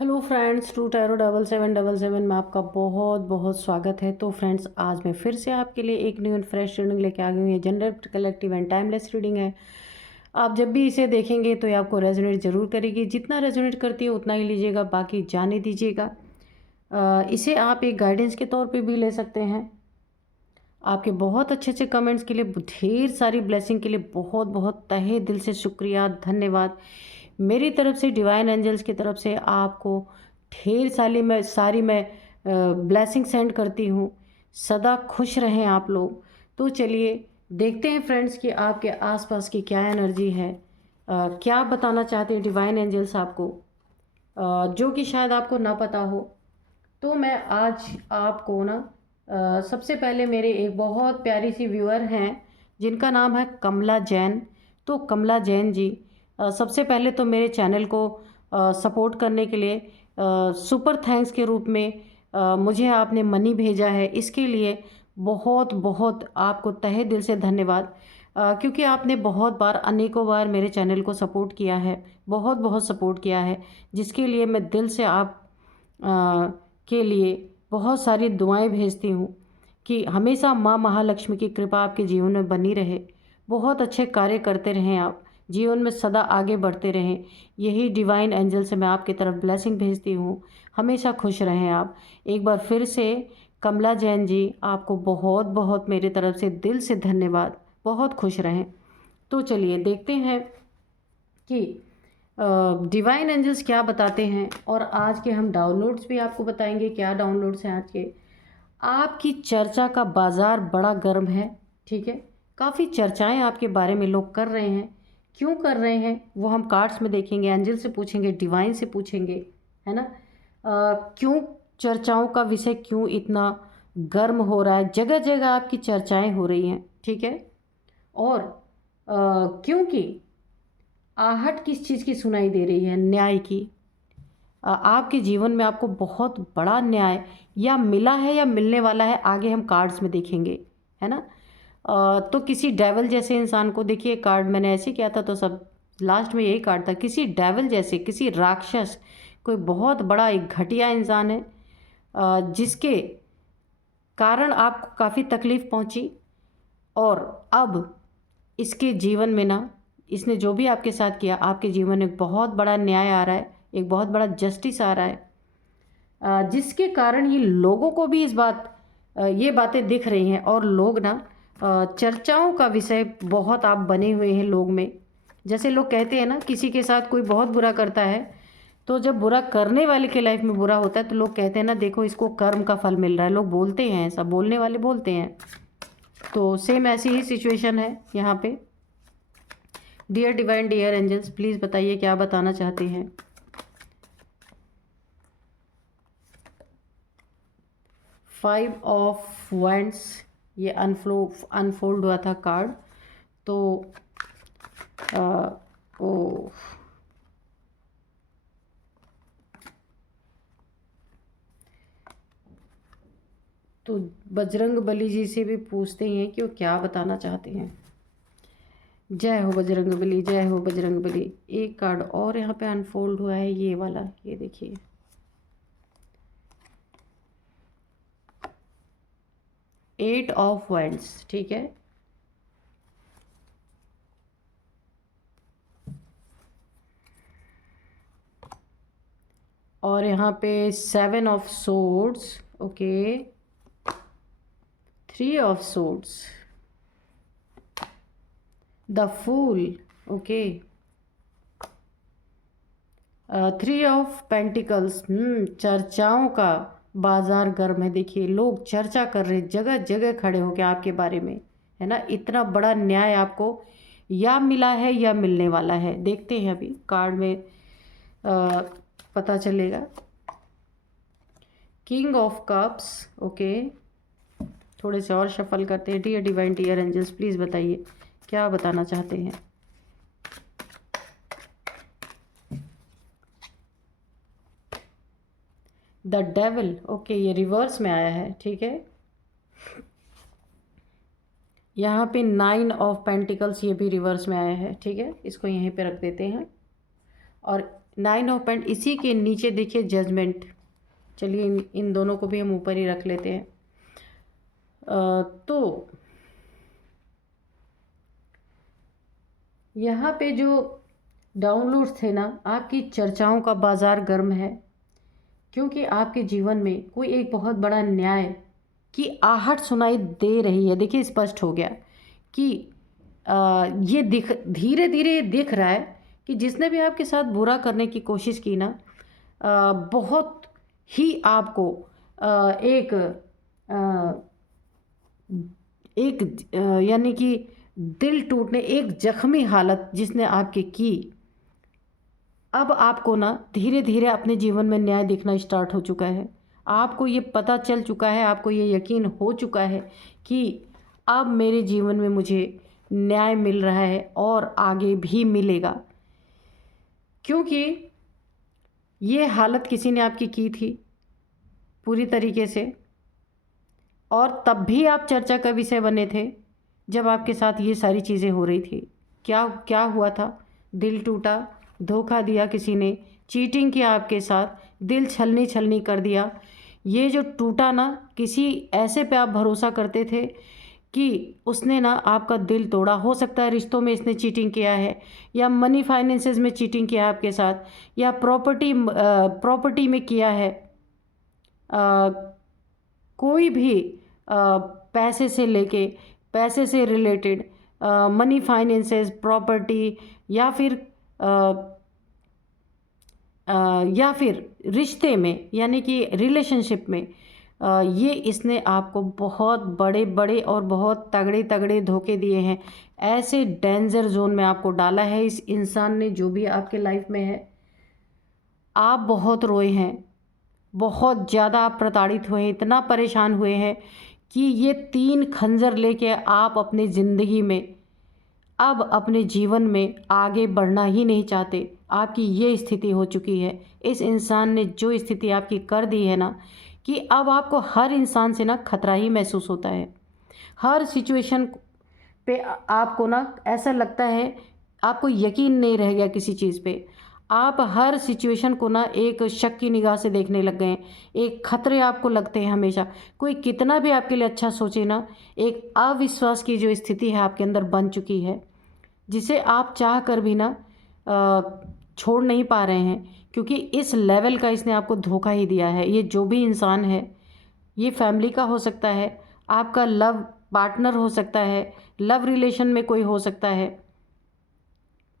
Hello friends, to tarot 7777 में आपका बहुत बहुत स्वागत है। तो फ्रेंड्स, आज मैं फिर से आपके लिए एक न्यू एंड फ्रेश रीडिंग लेके आ गई हूँ। ये general, collective and timeless reading है। आप जब भी इसे देखेंगे तो ये आपको रेजोनेट ज़रूर करेगी। जितना रेजोनेट करती है उतना ही लीजिएगा, बाकी जाने दीजिएगा। इसे आप एक गाइडेंस के तौर पर भी ले सकते हैं। आपके बहुत अच्छे अच्छे कमेंट्स के लिए, ढेर सारी ब्लेसिंग के लिए बहुत बहुत तहे दिल से शुक्रिया, धन्यवाद। मेरी तरफ से, डिवाइन एंजल्स की तरफ से आपको ढेर सारी मैं ब्लेसिंग सेंड करती हूँ। सदा खुश रहें आप लोग। तो चलिए देखते हैं फ्रेंड्स कि आपके आसपास की क्या एनर्जी है, क्या बताना चाहते हैं डिवाइन एंजल्स आपको, जो कि शायद आपको ना पता हो। तो मैं आज आपको ना सबसे पहले मेरे एक बहुत प्यारी सी व्यूअर हैं जिनका नाम है कमला जैन। तो कमला जैन जी, सबसे पहले तो मेरे चैनल को सपोर्ट करने के लिए सुपर थैंक्स के रूप में मुझे आपने मनी भेजा है। इसके लिए बहुत बहुत आपको तहे दिल से धन्यवाद। क्योंकि आपने बहुत बार, अनेकों बार मेरे चैनल को सपोर्ट किया है, बहुत बहुत सपोर्ट किया है, जिसके लिए मैं दिल से आप के लिए बहुत सारी दुआएं भेजती हूँ कि हमेशा माँ महालक्ष्मी की कृपा आपके जीवन में बनी रहे। बहुत अच्छे कार्य करते रहें आप, जीवन में सदा आगे बढ़ते रहें। यही डिवाइन एंजल से मैं आपकी तरफ ब्लेसिंग भेजती हूँ। हमेशा खुश रहें आप। एक बार फिर से कमला जैन जी, आपको बहुत बहुत मेरी तरफ से दिल से धन्यवाद। बहुत खुश रहें। तो चलिए देखते हैं कि डिवाइन एंजल्स क्या बताते हैं। और आज के हम डाउनलोड्स भी आपको बताएंगे, क्या डाउनलोड्स हैं आज के। आपकी चर्चा का बाज़ार बड़ा गर्म है, ठीक है। काफ़ी चर्चाएं आपके बारे में लोग कर रहे हैं। क्यों कर रहे हैं वो हम कार्ड्स में देखेंगे, एंजल से पूछेंगे, डिवाइन से पूछेंगे, है ना। क्यों चर्चाओं का विषय क्यों इतना गर्म हो रहा है, जगह जगह आपकी चर्चाएं हो रही हैं, ठीक है। और क्योंकि आहट किस चीज़ की सुनाई दे रही है, न्याय की। आपके जीवन में आपको बहुत बड़ा न्याय या मिला है या मिलने वाला है, आगे हम कार्ड्स में देखेंगे, है ना। तो किसी डेवल जैसे इंसान को, देखिए कार्ड मैंने ऐसे किया था तो सब लास्ट में यही कार्ड था, किसी डेवल जैसे, किसी राक्षस, कोई बहुत बड़ा एक घटिया इंसान है, जिसके कारण आपको काफ़ी तकलीफ़ पहुंची। और अब इसके जीवन में ना, इसने जो भी आपके साथ किया, आपके जीवन में एक बहुत बड़ा न्याय आ रहा है, एक बहुत बड़ा जस्टिस आ रहा है, जिसके कारण ये लोगों को भी ये बातें दिख रही हैं। और लोग ना, चर्चाओं का विषय बहुत आप बने हुए हैं लोग में। जैसे लोग कहते हैं ना, किसी के साथ कोई बहुत बुरा करता है, तो जब बुरा करने वाले के लाइफ में बुरा होता है तो लोग कहते हैं ना, देखो इसको कर्म का फल मिल रहा है। लोग बोलते हैं ऐसा, बोलने वाले बोलते हैं। तो सेम ऐसी ही सिचुएशन है यहाँ पे। Dear divine, dear angels, please बताइए क्या बताना चाहते हैं। फाइव ऑफ वैंड्स, ये अनफोल्ड हुआ था कार्ड। तो ओ तो बजरंग बली जी से भी पूछते हैं कि वो क्या बताना चाहते हैं। जय हो बजरंग बली, जय हो बजरंग बली। एक कार्ड और यहाँ पे अनफोल्ड हुआ है, ये वाला, ये देखिए। एट ऑफ वैंड्स, ठीक है। और यहाँ पे seven of swords, okay. Three of swords, the fool, okay. Three of pentacles, चर्चाओं का बाजार गर्म है। देखिए लोग चर्चा कर रहे हैं, जगह जगह खड़े होकर आपके बारे में, है ना। इतना बड़ा न्याय आपको या मिला है या मिलने वाला है, देखते हैं अभी कार्ड में पता चलेगा। King of cups, okay. थोड़े से और शफल करते हैं। Dear divine, dear angels, please बताइए क्या बताना चाहते हैं। द डेविल, ओके, ये रिवर्स में आया है, ठीक है। यहाँ पे नाइन ऑफ पेंटिकल्स, ये भी रिवर्स में आया है, ठीक है। इसको यहीं पे रख देते हैं। और 9 ऑफ पेंट, इसी के नीचे देखिए जजमेंट। चलिए इन दोनों को भी हम ऊपर ही रख लेते हैं। तो यहाँ पे जो डाउनलोड्स थे ना, आपकी चर्चाओं का बाज़ार गर्म है, क्योंकि आपके जीवन में कोई एक बहुत बड़ा न्याय की आहट सुनाई दे रही है। देखिए स्पष्ट हो गया कि ये धीरे धीरे दिख रहा है कि जिसने भी आपके साथ बुरा करने की कोशिश की ना, बहुत ही आपको एक एक यानी कि दिल टूटने, एक जख्मी हालत जिसने आपकी की, अब आपको ना धीरे धीरे अपने जीवन में न्याय दिखना स्टार्ट हो चुका है। आपको ये पता चल चुका है, आपको ये यकीन हो चुका है कि अब मेरे जीवन में मुझे न्याय मिल रहा है और आगे भी मिलेगा, क्योंकि ये हालत किसी ने आपकी की थी पूरी तरीके से, और तब भी आप चर्चा का विषय बने थे जब आपके साथ ये सारी चीज़ें हो रही थी। क्या क्या हुआ था? दिल टूटा, धोखा दिया किसी ने, चीटिंग किया आपके साथ, दिल छलनी छलनी कर दिया। ये जो टूटा ना, किसी ऐसे पे आप भरोसा करते थे कि उसने ना आपका दिल तोड़ा। हो सकता है रिश्तों में इसने चीटिंग किया है, या मनी फाइनेंसेस में चीटिंग किया है आपके साथ, या प्रॉपर्टी में किया है। कोई भी पैसे से लेके, पैसे से रिलेटेड, मनी फाइनेंसेस, प्रॉपर्टी, या फिर या फिर रिश्ते में यानी कि रिलेशनशिप में, ये इसने आपको बहुत बड़े बड़े और बहुत तगड़े तगड़े धोखे दिए हैं। ऐसे डेंजर जोन में आपको डाला है इस इंसान ने, जो भी आपके लाइफ में है। आप बहुत रोए हैं, बहुत ज़्यादा आप प्रताड़ित हुए हैं, इतना परेशान हुए हैं कि ये 3 खंजर लेके आप अपनी ज़िंदगी में, अब अपने जीवन में आगे बढ़ना ही नहीं चाहते। आपकी ये स्थिति हो चुकी है। इस इंसान ने जो स्थिति आपकी कर दी है ना, कि अब आपको हर इंसान से ना खतरा ही महसूस होता है। हर सिचुएशन पे आपको ना ऐसा लगता है, आपको यकीन नहीं रह गया किसी चीज़ पे। आप हर सिचुएशन को ना एक शक की निगाह से देखने लग गए हैं। एक खतरे आपको लगते हैं हमेशा। कोई कितना भी आपके लिए अच्छा सोचे ना, एक अविश्वास की जो स्थिति है आपके अंदर बन चुकी है, जिसे आप चाह कर भी ना छोड़ नहीं पा रहे हैं, क्योंकि इस लेवल का इसने आपको धोखा ही दिया है। ये जो भी इंसान है, ये फैमिली का हो सकता है, आपका लव पार्टनर हो सकता है, लव रिलेशन में कोई हो सकता है,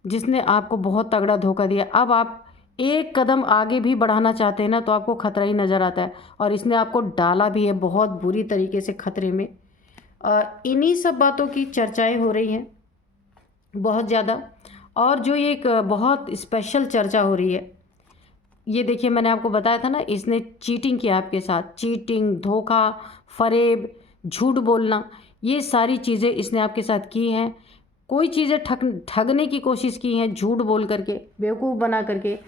जिसने आपको बहुत तगड़ा धोखा दिया। अब आप एक कदम आगे भी बढ़ाना चाहते हैं ना, तो आपको खतरा ही नज़र आता है, और इसने आपको डाला भी है बहुत बुरी तरीके से खतरे में। इन्हीं सब बातों की चर्चाएं हो रही हैं बहुत ज़्यादा। और जो ये एक बहुत स्पेशल चर्चा हो रही है, ये देखिए मैंने आपको बताया था ना, इसने चीटिंग किया आपके साथ। चीटिंग, धोखा, फरेब, झूठ बोलना, ये सारी चीज़ें इसने आपके साथ की हैं। कोई चीज़ें ठगने की कोशिश की हैं, झूठ बोल करके, बेवकूफ़ बना करके।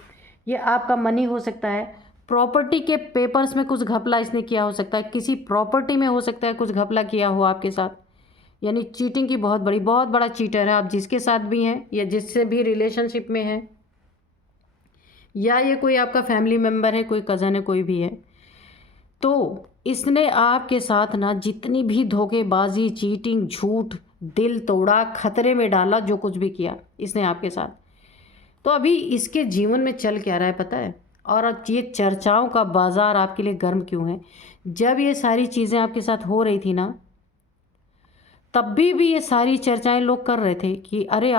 ये आपका मनी हो सकता है, प्रॉपर्टी के पेपर्स में कुछ घपला इसने किया हो सकता है, किसी प्रॉपर्टी में हो सकता है कुछ घपला किया हो आपके साथ। यानी चीटिंग की बहुत बड़ा चीटर है। आप जिसके साथ भी हैं, या जिससे भी रिलेशनशिप में हैं, या ये कोई आपका फैमिली मेम्बर है, कोई कज़न है, कोई भी है, तो इसने आपके साथ ना जितनी भी धोखेबाजी, चीटिंग, झूठ, दिल तोड़ा, खतरे में डाला, जो कुछ भी किया इसने आपके साथ, तो अभी इसके जीवन में चल क्या रहा है पता है? और ये चर्चाओं का बाज़ार आपके लिए गर्म क्यों है? जब ये सारी चीज़ें आपके साथ हो रही थी ना, तब भी ये सारी चर्चाएं लोग कर रहे थे कि अरे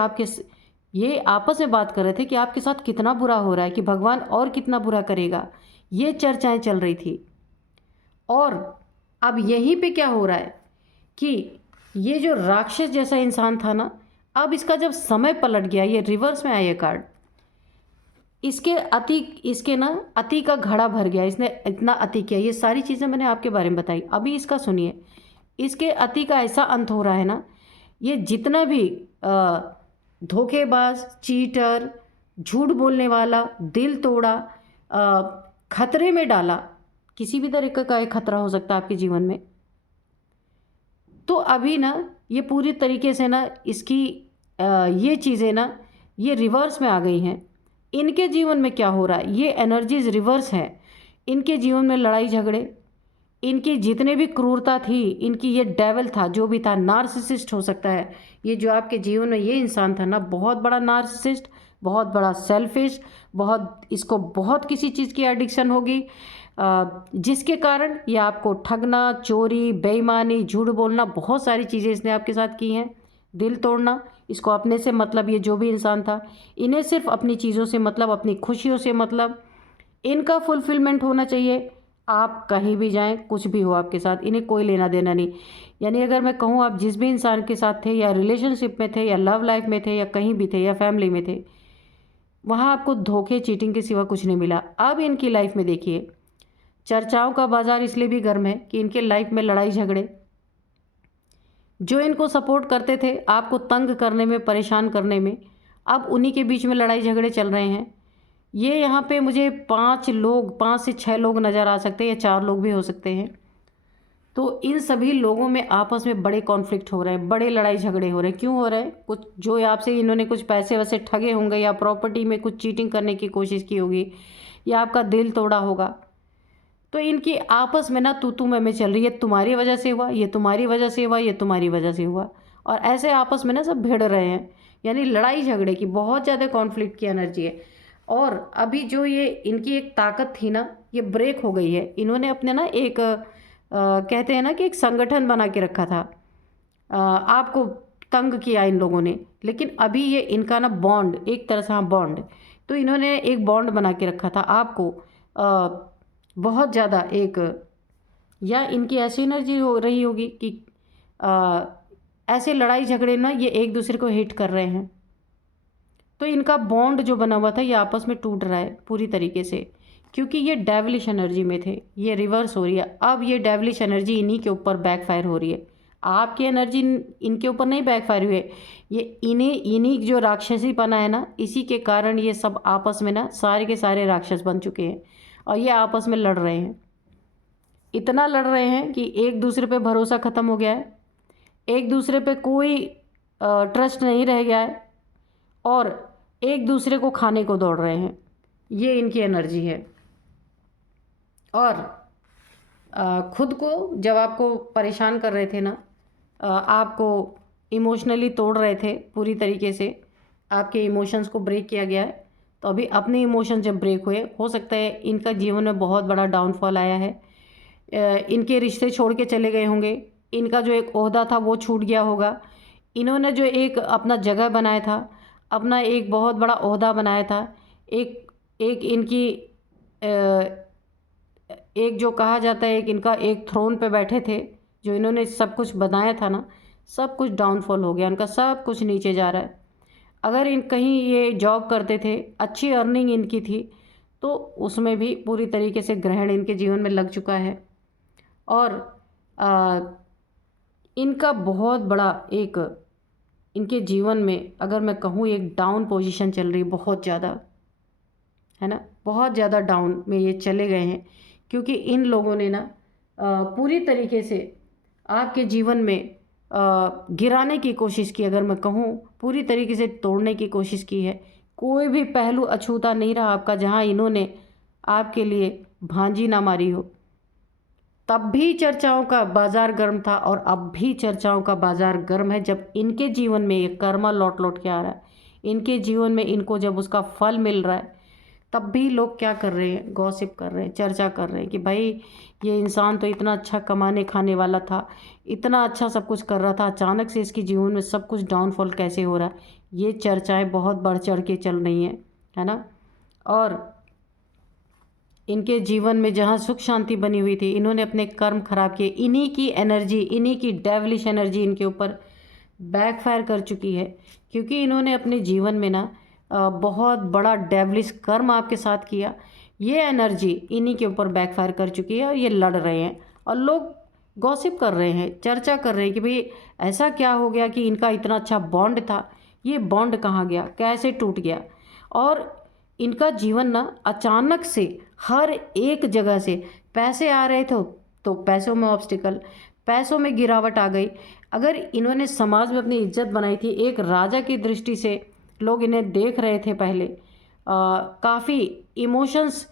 ये आपस में बात कर रहे थे कि आपके साथ कितना बुरा हो रहा है, कि भगवान और कितना बुरा करेगा। ये चर्चाएं चल रही थी। और अब यहीं पे क्या हो रहा है कि ये जो राक्षस जैसा इंसान था ना, अब इसका जब समय पलट गया, ये रिवर्स में आया ये कार्ड, इसके ना अति का घड़ा भर गया। इसने इतना अति किया। ये सारी चीज़ें मैंने आपके बारे में बताई, अभी इसका सुनिए। इसके अति का ऐसा अंत हो रहा है ना, ये जितना भी धोखेबाज, चीटर, झूठ बोलने वाला, दिल तोड़ा, खतरे में डाला, किसी भी तरीके का एक खतरा हो सकता है आपके जीवन में, तो अभी ना ये पूरी तरीके से ना इसकी ये चीज़ें ना ये रिवर्स में आ गई हैं। इनके जीवन में क्या हो रहा है, ये एनर्जीज रिवर्स है। इनके जीवन में लड़ाई झगड़े, इनकी जितने भी क्रूरता थी, इनकी ये डेविल था, जो भी था, नार्सिसिस्ट हो सकता है। ये जो आपके जीवन में ये इंसान था ना, बहुत बड़ा नार्सिसिस्ट, बहुत बड़ा सेल्फिश, बहुत, इसको बहुत किसी चीज़ की एडिक्शन होगी, जिसके कारण ये आपको ठगना, चोरी, बेईमानी, झूठ बोलना, बहुत सारी चीज़ें इसने आपके साथ की हैं। दिल तोड़ना, इसको अपने से मतलब, ये जो भी इंसान था, इन्हें सिर्फ अपनी चीज़ों से मतलब, अपनी खुशियों से मतलब, इनका फुलफिलमेंट होना चाहिए। आप कहीं भी जाएं, कुछ भी हो आपके साथ, इन्हें कोई लेना देना नहीं। यानी अगर मैं कहूँ, आप जिस भी इंसान के साथ थे, या रिलेशनशिप में थे, या लव लाइफ में थे, या कहीं भी थे, या फैमिली में थे, वहाँ आपको धोखे, चीटिंग के सिवा कुछ नहीं मिला। अब इनकी लाइफ में देखिए, चर्चाओं का बाजार इसलिए भी गर्म है कि इनके लाइफ में लड़ाई झगड़े, जो इनको सपोर्ट करते थे आपको तंग करने में, परेशान करने में, अब उन्हीं के बीच में लड़ाई झगड़े चल रहे हैं। ये यहाँ पे मुझे 5 से 6 लोग नज़र आ सकते हैं, या 4 लोग भी हो सकते हैं। तो इन सभी लोगों में आपस में बड़े कॉन्फ्लिक्ट हो रहे हैं, बड़े लड़ाई झगड़े हो रहे हैं। क्यों हो रहे हैं? कुछ जो आपसे इन्होंने कुछ पैसे वैसे ठगे होंगे, या प्रॉपर्टी में कुछ चीटिंग करने की कोशिश की होगी, या आपका दिल तोड़ा होगा। तो इनकी आपस में ना तू मैं चल रही है, तुम्हारी वजह से हुआ, ये तुम्हारी वजह से हुआ, ये तुम्हारी वजह से हुआ, और ऐसे आपस में ना सब भिड़ रहे हैं। यानी लड़ाई झगड़े की बहुत ज़्यादा कॉन्फ्लिक्ट की एनर्जी है। और अभी जो ये इनकी एक ताकत थी ना, ये ब्रेक हो गई है। इन्होंने अपने ना एक कहते हैं ना कि एक संगठन बना के रखा था, आपको तंग किया इन लोगों ने, लेकिन अभी ये इनका ना बॉन्ड, एक तरह से, हाँ बॉन्ड, तो इन्होंने एक बॉन्ड बना के रखा था आपको, बहुत ज़्यादा एक, या इनकी ऐसी एनर्जी हो रही होगी कि ऐसे लड़ाई झगड़े ना ये एक दूसरे को हिट कर रहे हैं। तो इनका बॉन्ड जो बना हुआ था, ये आपस में टूट रहा है पूरी तरीके से, क्योंकि ये डेविलिश एनर्जी में थे। ये रिवर्स हो रही है। अब ये डेविलिश एनर्जी इन्हीं के ऊपर बैकफायर हो रही है। आपकी एनर्जी इनके ऊपर नहीं बैकफायर हुई है, ये इन्हीं जो राक्षसीपना है ना, इसी के कारण ये सब आपस में ना सारे के सारे राक्षस बन चुके हैं, और ये आपस में लड़ रहे हैं। इतना लड़ रहे हैं कि एक दूसरे पे भरोसा ख़त्म हो गया है, एक दूसरे पे कोई ट्रस्ट नहीं रह गया है, और एक दूसरे को खाने को दौड़ रहे हैं। ये इनकी एनर्जी है। और खुद को जब आपको परेशान कर रहे थे ना, आपको इमोशनली तोड़ रहे थे पूरी तरीके से, आपके इमोशंस को ब्रेक किया गया है, तो अभी अपने इमोशन जब ब्रेक हुए, हो सकता है इनका जीवन में बहुत बड़ा डाउनफॉल आया है। इनके रिश्ते छोड़ के चले गए होंगे, इनका जो एक ओहदा था वो छूट गया होगा, इन्होंने जो एक अपना जगह बनाया था, अपना एक बहुत बड़ा ओहदा बनाया था, एक एक इनकी एक जो कहा जाता है, एक इनका एक थ्रोन पे बैठे थे, जो इन्होंने सब कुछ बनाया था ना, सब कुछ डाउनफॉल हो गया, उनका सब कुछ नीचे जा रहा है। अगर इन कहीं ये जॉब करते थे, अच्छी अर्निंग इनकी थी, तो उसमें भी पूरी तरीके से ग्रहण इनके जीवन में लग चुका है। और इनका बहुत बड़ा एक, इनके जीवन में अगर मैं कहूँ, एक डाउन पोजीशन चल रही, बहुत ज़्यादा, है ना, बहुत ज़्यादा डाउन में ये चले गए हैं, क्योंकि इन लोगों ने ना पूरी तरीके से आपके जीवन में गिराने की कोशिश की। अगर मैं कहूँ, पूरी तरीके से तोड़ने की कोशिश की है। कोई भी पहलू अछूता नहीं रहा आपका, जहाँ इन्होंने आपके लिए भांजी ना मारी हो। तब भी चर्चाओं का बाजार गर्म था, और अब भी चर्चाओं का बाजार गर्म है, जब इनके जीवन में ये कर्मा लौट लौट के आ रहा है। इनके जीवन में इनको जब उसका फल मिल रहा है, तब भी लोग क्या कर रहे हैं, गॉसिप कर रहे हैं, चर्चा कर रहे हैं कि भाई ये इंसान तो इतना अच्छा कमाने खाने वाला था, इतना अच्छा सब कुछ कर रहा था, अचानक से इसके जीवन में सब कुछ डाउनफॉल कैसे हो रहा है। ये चर्चाएं बहुत बढ़ चढ़ के चल रही हैं, है ना। और इनके जीवन में जहाँ सुख शांति बनी हुई थी, इन्होंने अपने कर्म खराब किए। इन्हीं की एनर्जी, इन्हीं की डेविलिश एनर्जी इनके ऊपर बैकफायर कर चुकी है, क्योंकि इन्होंने अपने जीवन में ना बहुत बड़ा डेविलिश कर्म आपके साथ किया। ये एनर्जी इन्हीं के ऊपर बैकफायर कर चुकी है, और ये लड़ रहे हैं, और लोग गॉसिप कर रहे हैं, चर्चा कर रहे हैं कि भाई ऐसा क्या हो गया कि इनका इतना अच्छा बॉन्ड था, ये बॉन्ड कहाँ गया, कैसे टूट गया। और इनका जीवन ना अचानक से हर एक जगह से पैसे आ रहे थे, तो पैसों में ऑब्स्टिकल, पैसों में गिरावट आ गई। अगर इन्होंने समाज में अपनी इज्जत बनाई थी, एक राजा की दृष्टि से लोग इन्हें देख रहे थे पहले, काफ़ी इमोशंस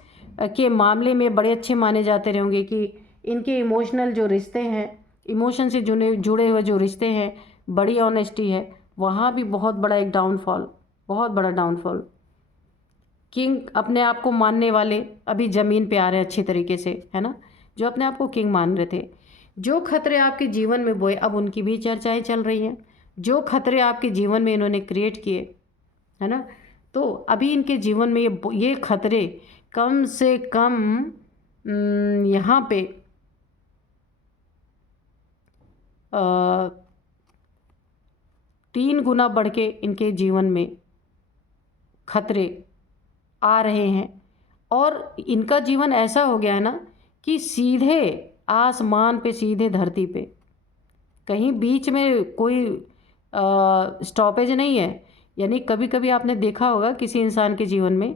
के मामले में बड़े अच्छे माने जाते रहेंगे कि इनके इमोशनल जो रिश्ते हैं, इमोशन से जुड़े हुए जो रिश्ते हैं, बड़ी ऑनेस्टी है, वहाँ भी बहुत बड़ा एक डाउनफॉल, बहुत बड़ा डाउनफॉल। किंग अपने आप को मानने वाले अभी ज़मीन पे आ रहे हैं अच्छी तरीके से, है ना, जो अपने आप को किंग मान रहे थे। जो खतरे आपके जीवन में बोए, अब उनकी भी चर्चाएं चल रही हैं। जो खतरे आपके जीवन में इन्होंने क्रिएट किए, है ना, तो अभी इनके जीवन में ये खतरे कम से कम यहाँ पे 3 गुना बढ़ के इनके जीवन में खतरे आ रहे हैं। और इनका जीवन ऐसा हो गया है ना कि सीधे आसमान पे, सीधे धरती पे, कहीं बीच में कोई स्टॉपेज नहीं है। यानी कभी कभी आपने देखा होगा किसी इंसान के जीवन में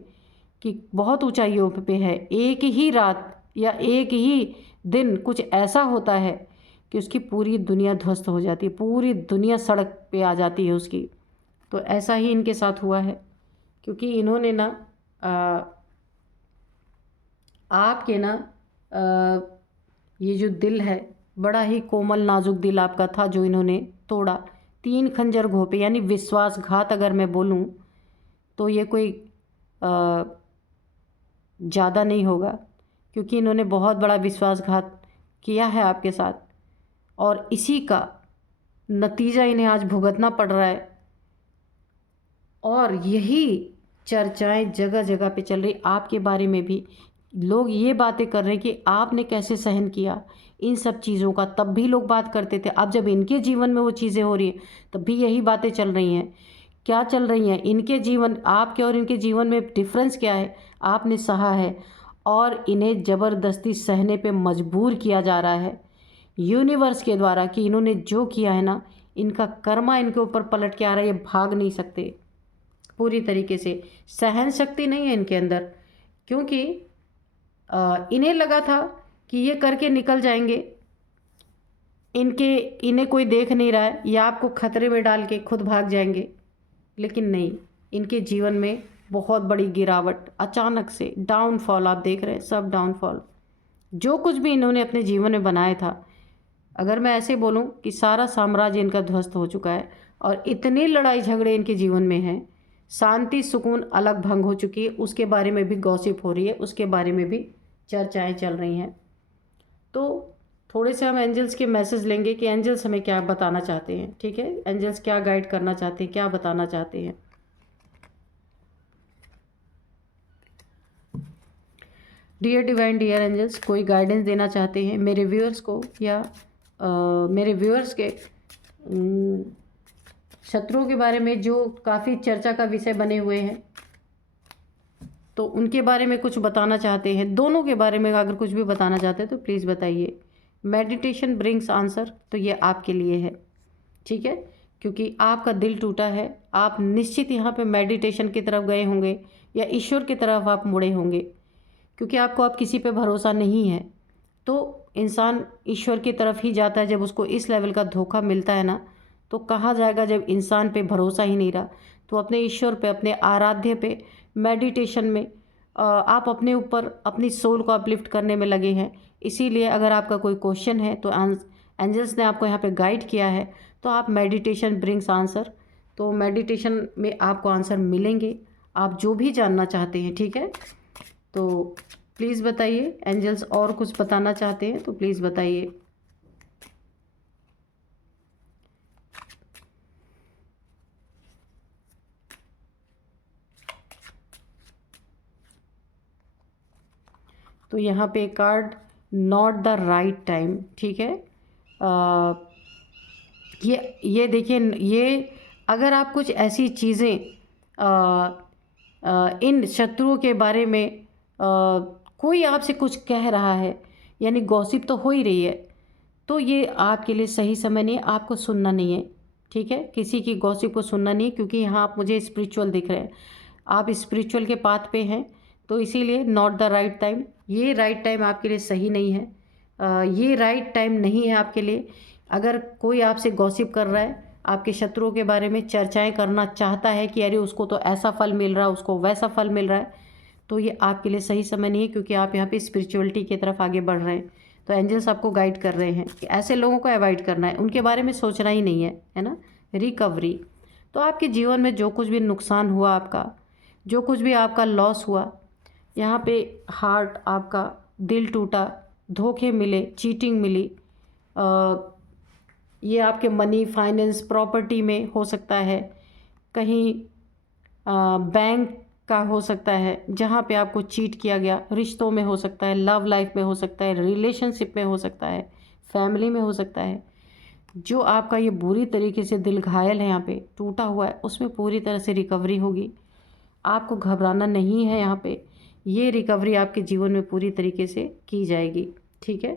कि बहुत ऊंचाइयों पे है, एक ही रात या एक ही दिन कुछ ऐसा होता है कि उसकी पूरी दुनिया ध्वस्त हो जाती है, पूरी दुनिया सड़क पे आ जाती है उसकी। तो ऐसा ही इनके साथ हुआ है, क्योंकि इन्होंने ना आपके ना ये जो दिल है, बड़ा ही कोमल नाजुक दिल आपका था जो इन्होंने तोड़ा। 3 खंजर घोंपे, यानी विश्वासघात अगर मैं बोलूँ तो ये कोई ज़्यादा नहीं होगा, क्योंकि इन्होंने बहुत बड़ा विश्वासघात किया है आपके साथ, और इसी का नतीजा इन्हें आज भुगतना पड़ रहा है। और यही चर्चाएं जगह जगह पे चल रही आपके बारे में भी। लोग ये बातें कर रहे हैं कि आपने कैसे सहन किया इन सब चीज़ों का। तब भी लोग बात करते थे, अब जब इनके जीवन में वो चीज़ें हो रही हैं तब भी यही बातें चल रही हैं। क्या चल रही हैं? इनके जीवन, आपके और इनके जीवन में डिफरेंस क्या है? आपने सहा है और इन्हें ज़बरदस्ती सहने पे मजबूर किया जा रहा है यूनिवर्स के द्वारा, कि इन्होंने जो किया है ना, इनका कर्मा इनके ऊपर पलट के आ रहा है। ये भाग नहीं सकते पूरी तरीके से, सहन शक्ति नहीं है इनके अंदर, क्योंकि इन्हें लगा था कि ये करके निकल जाएंगे, इन्हें कोई देख नहीं रहा है, या आपको खतरे में डाल के खुद भाग जाएंगे। लेकिन नहीं, इनके जीवन में बहुत बड़ी गिरावट, अचानक से डाउनफॉल आप देख रहे हैं, सब डाउनफॉल। जो कुछ भी इन्होंने अपने जीवन में बनाया था, अगर मैं ऐसे बोलूं कि सारा साम्राज्य इनका ध्वस्त हो चुका है, और इतने लड़ाई झगड़े इनके जीवन में हैं, शांति सुकून अलग भंग हो चुकी है, उसके बारे में भी गॉसिप हो रही है, उसके बारे में भी चर्चाएं चल रही हैं। तो थोड़े से हम एंजल्स के मैसेज लेंगे कि एंजल्स हमें क्या बताना चाहते हैं। ठीक है, एंजल्स क्या गाइड करना चाहते हैं, क्या बताना चाहते हैं। डियर डिवाइन, डियर एंजल्स, कोई गाइडेंस देना चाहते हैं मेरे व्यूअर्स को, या मेरे व्यूअर्स के शत्रुओं के बारे में जो काफ़ी चर्चा का विषय बने हुए हैं, तो उनके बारे में कुछ बताना चाहते हैं। दोनों के बारे में अगर कुछ भी बताना चाहते हैं तो प्लीज़ बताइए। मेडिटेशन ब्रिंग्स आंसर, तो ये आपके लिए है, ठीक है, क्योंकि आपका दिल टूटा है। आप निश्चित यहाँ पे मेडिटेशन की तरफ गए होंगे, या ईश्वर की तरफ आप मुड़े होंगे, क्योंकि आपको अब किसी पे भरोसा नहीं है। तो इंसान ईश्वर की तरफ ही जाता है जब उसको इस लेवल का धोखा मिलता है ना। तो कहा जाएगा जब इंसान पे भरोसा ही नहीं रहा, तो अपने ईश्वर पे, अपने आराध्य पे मेडिटेशन में आप अपने ऊपर अपनी सोल को अपलिफ्ट करने में लगे हैं। इसीलिए अगर आपका कोई क्वेश्चन है तो एंजल्स ने आपको यहाँ पे गाइड किया है, तो आप मेडिटेशन ब्रिंग्स आंसर, तो मेडिटेशन में आपको आंसर मिलेंगे, आप जो भी जानना चाहते हैं। ठीक है, तो प्लीज़ बताइए। एंजल्स और कुछ बताना चाहते हैं तो प्लीज़ बताइए। तो यहाँ पे card not the right time, ठीक है। ये देखिए, ये अगर आप कुछ ऐसी चीज़ें इन शत्रुओं के बारे में कोई आपसे कुछ कह रहा है, यानी गॉसिप तो हो ही रही है, तो ये आपके लिए सही समय नहीं है, आपको सुनना नहीं है। ठीक है, किसी की गॉसिप को सुनना नहीं है, क्योंकि यहाँ आप मुझे स्पिरिचुअल दिख रहे हैं, आप स्पिरिचुअल के पाथ पे हैं, तो इसीलिए नॉट द राइट टाइम, ये राइट टाइम आपके लिए सही नहीं है। ये राइट टाइम नहीं है आपके लिए। अगर कोई आपसे गॉसिप कर रहा है आपके शत्रुओं के बारे में चर्चाएं करना चाहता है कि अरे उसको तो ऐसा फल मिल रहा है, उसको वैसा फल मिल रहा है, तो ये आपके लिए सही समय नहीं है, क्योंकि आप यहाँ पे स्पिरिचुअलिटी की तरफ आगे बढ़ रहे हैं। तो एंजल्स आपको गाइड कर रहे हैं कि ऐसे लोगों को अवॉइड करना है, उनके बारे में सोचना ही नहीं है ना। रिकवरी, तो आपके जीवन में जो कुछ भी नुकसान हुआ आपका, जो कुछ भी आपका लॉस हुआ, यहाँ पे हार्ट आपका, दिल टूटा, धोखे मिले, चीटिंग मिली, ये आपके मनी, फाइनेंस, प्रॉपर्टी में हो सकता है, कहीं बैंक का हो सकता है जहाँ पे आपको चीट किया गया, रिश्तों में हो सकता है, लव लाइफ में हो सकता है, रिलेशनशिप में हो सकता है, फैमिली में हो सकता है। जो आपका ये बुरी तरीके से दिल घायल है, यहाँ पे टूटा हुआ है, उसमें पूरी तरह से रिकवरी होगी। आपको घबराना नहीं है, यहाँ पे ये रिकवरी आपके जीवन में पूरी तरीके से की जाएगी। ठीक है,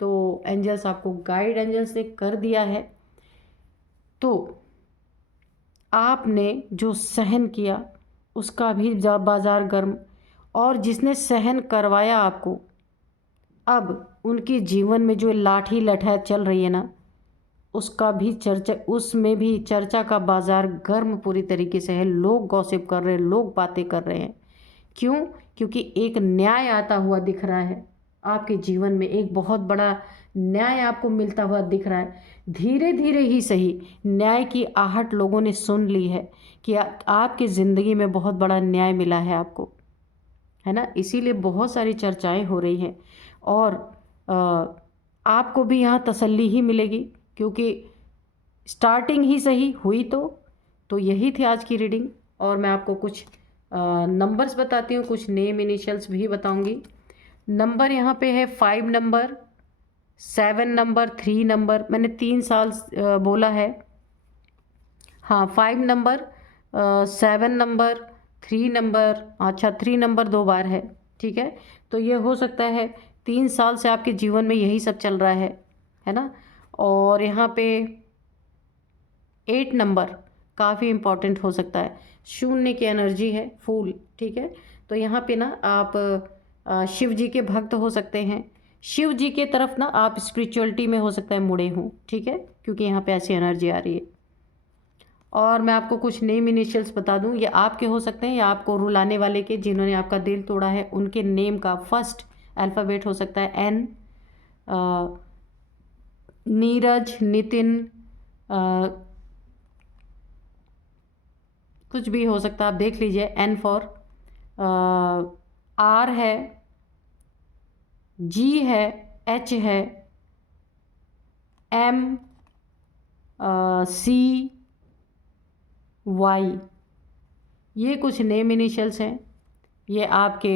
तो एंजल्स आपको गाइड, एंजल्स ने कर दिया है। तो आपने जो सहन किया उसका भी बाजार गर्म, और जिसने सहन करवाया आपको, अब उनके जीवन में जो लाठी लठा चल रही है ना, उसका भी चर्चा, उसमें भी चर्चा का बाजार गर्म पूरी तरीके से है। लोग गॉसिप कर रहे हैं, लोग बातें कर रहे हैं। क्यों? क्योंकि एक न्याय आता हुआ दिख रहा है आपके जीवन में, एक बहुत बड़ा न्याय आपको मिलता हुआ दिख रहा है। धीरे धीरे ही सही, न्याय की आहट लोगों ने सुन ली है कि आपकी ज़िंदगी में बहुत बड़ा न्याय मिला है आपको, है ना। इसीलिए बहुत सारी चर्चाएं हो रही हैं, और आपको भी यहाँ तसल्ली ही मिलेगी, क्योंकि स्टार्टिंग ही सही हुई। तो यही थी आज की रीडिंग, और मैं आपको कुछ नंबर्स बताती हूँ, कुछ नेम इनिशियल्स भी बताऊंगी। नंबर यहाँ पे है 5 नंबर, 7 नंबर, 3 नंबर, मैंने 3 साल बोला है। हाँ, 5 नंबर, 7 नंबर, 3 नंबर, अच्छा 3 नंबर 2 बार है। ठीक है, तो ये हो सकता है 3 साल से आपके जीवन में यही सब चल रहा है ना। और यहाँ पे 8 नंबर काफ़ी इम्पॉर्टेंट हो सकता है, शून्य की एनर्जी है, फूल। ठीक है, तो यहाँ पे ना आप शिव जी के भक्त हो सकते हैं, शिव जी के तरफ ना आप स्पिरिचुअलिटी में हो सकता है मुड़े हों। ठीक है, क्योंकि यहाँ पे ऐसी एनर्जी आ रही है। और मैं आपको कुछ नेम इनिशियल्स बता दूं, ये आपके हो सकते हैं या आपको रुलाने वाले के, जिन्होंने आपका दिल तोड़ा है, उनके नेम का फर्स्ट अल्फ़ाबेट हो सकता है एन। नीरज, नितिन, कुछ भी हो सकता है, आप देख लीजिए। एन फॉर आर है, जी है, एच है, एम, सी, वाई, ये कुछ नेम इनिशियल्स हैं। ये आपके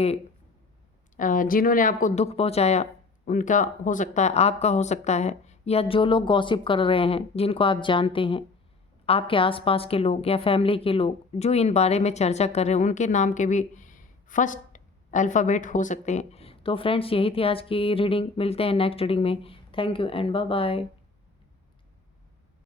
जिन्होंने आपको दुख पहुंचाया उनका हो सकता है, आपका हो सकता है, या जो लोग गॉसिप कर रहे हैं, जिनको आप जानते हैं, आपके आसपास के लोग या फैमिली के लोग जो इन बारे में चर्चा कर रहे हैं, उनके नाम के भी फर्स्ट अल्फ़ाबेट हो सकते हैं। तो फ्रेंड्स, यही थी आज की रीडिंग। मिलते हैं नेक्स्ट रीडिंग में। Thank you and bye bye.